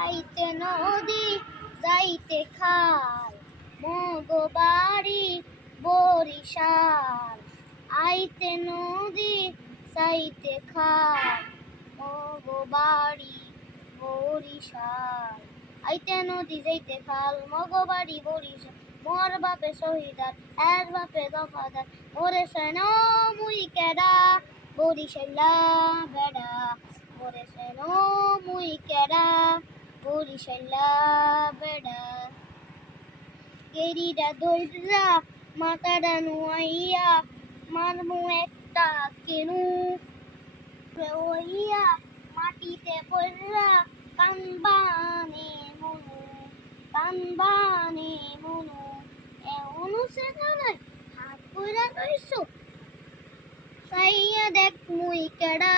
আইতে নদী যাইতে খাল মগো বাড়ি বরিশাল। আইতে নদী যাইতে খাল মগো বাড়ি বরিশাল। আইতে নদী যাইতে খাল মগো বাড়ি বরিশাল। মোর বাপে শহীদার এর বাপে দফাদার ওরে সেন মুই কেডা বরিশাল্লা বেডা। ওরে সেন মুই কেডা বরিশাল্লা বেডা। কেরিডা দইরা মাথাডা নুয়াইয়া মারমু একটা কেনু ওইয়া মাটিতে পড়রা কানবানে মনু কানবানে মনু এমনু সে নাই হাত কইরা কইছো সাইয়া দেখ মুই কেডা